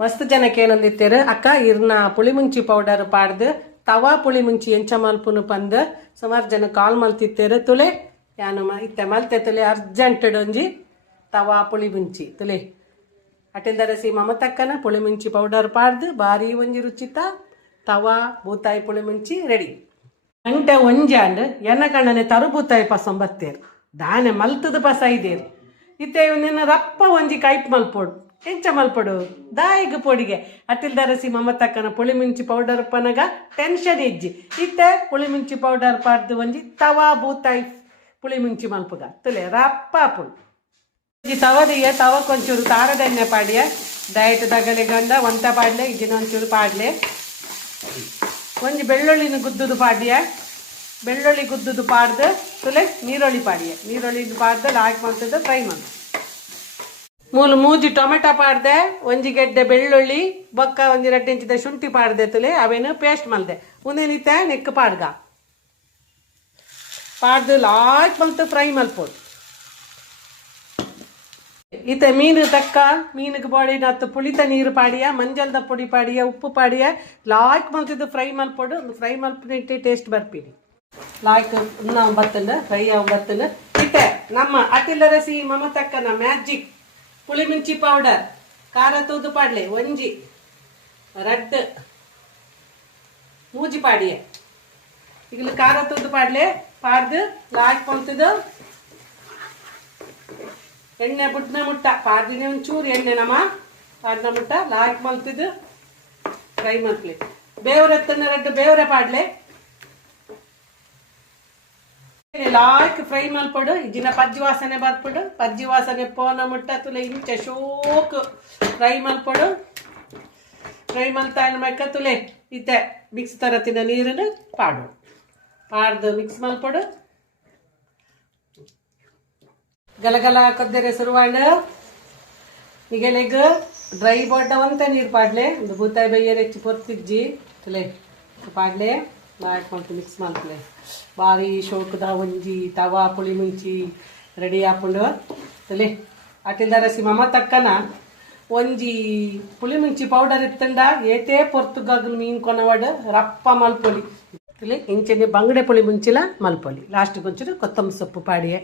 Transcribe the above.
ಮಸ್ತ್ ಜನಕ್ಕೆ ಏನಂದಿತ್ತೇರು ಅಕ್ಕ ಇರ್ನ ಪುಳಿ ಮುಂಚಿ ಪೌಡರ್ ಪಾಡ್ದು ತವಾ ಪುಳಿ ಮುಂಚಿ ಎಂಚ ಮಲ್ಪುನು ಪಂದು ಸುಮಾರು ಜನ ಕಾಲ್ ಮಲ್ತಿತ್ತೇರು ತುಲೆ ಯಾನು ಇತ್ತೆ ಮಲ್ತೆ ತುಲೆ ಅರ್ಜೆಂಟ್ ಒಂಜಿ ತವಾ ಪುಳಿ ಮುಂಚಿ ತುಲೆ ಅಟೆಲ್ದರಸಿ ಮಮತಕ್ಕನ ಪುಳಿ ಮುಂಚಿ ಪೌಡರ್ ಪಾಡ್ದು ಭಾರಿ ಒಂಜಿ ರುಚಿತ ತವಾ ಬೂತಾಯಿ ಪುಳಿ ಮುಂಚಿ ರೆಡಿ ಗಂಟೆ ಒಂಜಾಂಡ್ ಎನ್ನ ಕಣ್ಣನೆ ತರು ಬೂತಾಯಿ ಪಸಂಬತ್ತೇರು ದಾನೆ ಮಲ್ತದ ಪಸ ಇದೇರು ಇತ್ತೆ ನಿನ್ನ ರಪ್ಪ ಒಂಜಿ ಕೈಪ್ ಮಲ್ಪೋಡು ಎಂಚ ಮಲ್ಪಡು ದಾಯಿಗ ಪೊಡಿಗೆ ಅಟ್ಟಿಲ್ದರಸಿ ಮಮತಕ್ಕನ ಪುಳಿ ಮುಂಚಿ ಪೌಡರ್ ಪನಗ ಟೆನ್ಷನ್ ಇಜ್ಜಿ ಇತ್ತೆ ಪುಳಿ ಮುಂಚಿ ಪೌಡರ್ ಪಾಡ್ದು ಒಂಜಿ ತವಾ ಬೂತಾಯಿ ಪುಳಿ ಮುಂಚಿ ಮಲ್ಪುಗ ತುಲೆ ರಪ್ಪ ಪುಳು ಈ ತವದಿಗೆ ತವಕ್ಕೊಂಚೂರು ತಾರದೆಣ್ಣೆ ಪಾಡ್ಯ ಡಯಟ್ ದಗಲೆ ಗಂಡ ಒಂತ ಪಾಡ್ಲೆ ಇಜಿನ ಒಂಚೂರು ಪಾಡ್ಲೆ ಒಂಜಿ ಬೆಳ್ಳುಳ್ಳಿನ ಗುದ್ದುದು ಪಾಡ್ಯ ಬೆಳ್ಳುಳ್ಳಿ ಗುದ್ದುದು ಪಾಡ್ದು ತುಲೆ ನೀರುಳ್ಳಿ ಪಾಡ್ಯ ನೀರುಳ್ಳಿ ಪಾಡ್ದು ಲಾಕ್ ಮಾಡ್ತದ್ದು ಫ್ರೈ ಮಾಡು ಮೂಜಿ ಟೊಮೆಟೊ ಪಾಡ್ದೆ ಒಂಜಿ ಗೆಡ್ಡೆ ಬೆಳ್ಳುಳ್ಳಿ ಬೊಕ್ಕ ಒಂಜಿ 2 ಇಂಚಿದ ಶುಂಠಿ ಪಾಡ್ದೆ ತುಲೆ ಅವೇನು ಪೇಸ್ಟ್ ಮಲ್ದೆ ಉಂದೇನಿತ್ತೆ ನೆಕ್ ಪಾಡ್ಗ ಪಾಡ್ದು ಲಾಕ್ ಮಲ್ತು ಫ್ರೈ ಮಲ್ಪೋದು ಈತ ಮೀನು ತಕ್ಕ ಮೀನಿಗೆ ಬಾಡಿ ನತ್ತು ಪುಳಿತ ನೀರು ಪಾಡಿಯ ಮಂಜಲ್ದ ಪುಡಿ ಪಾಡಿಯ ಉಪ್ಪು ಪಾಡಿಯ ಲಾಯ್ಕ್ ಮಲ್ತಿದ್ದು ಫ್ರೈ ಮಲ್ಪೋಡು ಫ್ರೈ ಮಲ್ಪಿಟ್ಟು ಟೇಸ್ಟ್ ಬರ್ಪೀನಿ ಲಾಯ್ಕ್ ನಾವು ಬತ್ತಲ್ಲ ಫ್ರೈ ಅವು ಬತ್ತಲ್ಲ ಈತೆ ನಮ್ಮ ಅಟಿಲ್ಲರಸಿ ಮಮತಕ್ಕನ ಮ್ಯಾಜಿಕ್ ಪುಳಿ ಮುಂಚಿ ಪೌಡರ್ ಖಾರ ತೂದು ಪಾಡ್ಲೆ ಒಂಜಿ ರಡ್ಡ್ ಮೂಜಿ ಪಾಡಿಯ ಈಗ ಖಾರ ತೂದು ಪಾಡ್ಲೆ ಪಾಡ್ದು ಲಾಯ್ಕ್ ಮಲ್ತಿದ್ದು ಎಣ್ಣೆ ಬುಡ್ನ ಮುಟ್ಟ ಪಾಡ್ದಿನ ಒಂಚೂರು ಎಣ್ಣೆ ನಮ್ಮ ಪಾಡ್ನ ಮುಟ್ಟ ಲಾಕ್ ಮಲ್ತಿದ್ದು ಫ್ರೈ ಮಲ್ಪ್ಲೆ ಬೇವ್ರತ್ತನ್ನ 2 ಬೇವ್ರೆ ಪಾಡ್ಲೆ ಲಾಕ್ ಫ್ರೈ ಮಲ್ಪಡು ಇಜಿನ ಪಜ್ಜಿ ವಾಸನೆ ಬರ್ಪಡು ಪಜ್ಜಿ ವಾಸನೆ ಪೋನ ಮುಟ್ಟ ತುಲೆ ಇಂಚ ಶೋಕ್ ಫ್ರೈ ಮಲ್ಪಡು ಫ್ರೈ ಮಲ್ತಾ ಮಕ್ಕ ತುಲೆ ಇತ್ತೆ ಮಿಕ್ಸ್ ತರತಿನ ನೀರನ್ನು ಪಾಡು ಪಾಡ್ದು ಮಿಕ್ಸ್ ಮಲ್ಪಡು ಗಲಗಲ ಕೊದ್ದರೆ ಸುರುವಾಂಡು ನಿಗಲೆಗ್ ಡ್ರೈ ಬೊಡ್ಡವಂತ ನೀರು ಪಾಡ್ಲೆ ಒಂದು ಬೂತಾಯಿ ಬೈಯರ್ ಹೆಚ್ಚು ಪೊರ್ತಿಜ್ಜಿ ತುಲೆ ಪಾಡ್ಲೆ ಮಾಡ್ಕೊಂಡು ಮಿಕ್ಸ್ ಮಾಡ್ತಲೆ ಭಾರಿ ಶೋಕದ ಒಂಜಿ ತವಾ ಪುಳಿ ಮುಂಚಿ ರೆಡಿ ಹಾಕೊಂಡು ತುಲೆ ಅಟಿಲ್ದರಸಿ ಮಮತಕ್ಕನ ಒಂಜಿ ಪುಳಿ ಮುಂಚಿ ಪೌಡರ್ ಇತ್ತಂಡ ಏಟೇ ಪೊರ್ತುಗಾಗಲು ಮೀನು ಕೊನವಾಡು ರಪ್ಪ ಮಲ್ಪೊಲಿ ತುಲೆ ಇಂಚನೆ ಬಂಗಡೆ ಪುಳಿ ಮುಂಚಿಲ ಮಲ್ಪೊಲಿ ಲಾಸ್ಟ್ ಗೊಂಚೂರು ಕೊತ್ತಂಬರಿ ಸೊಪ್ಪು ಪಾಡಿಯೇ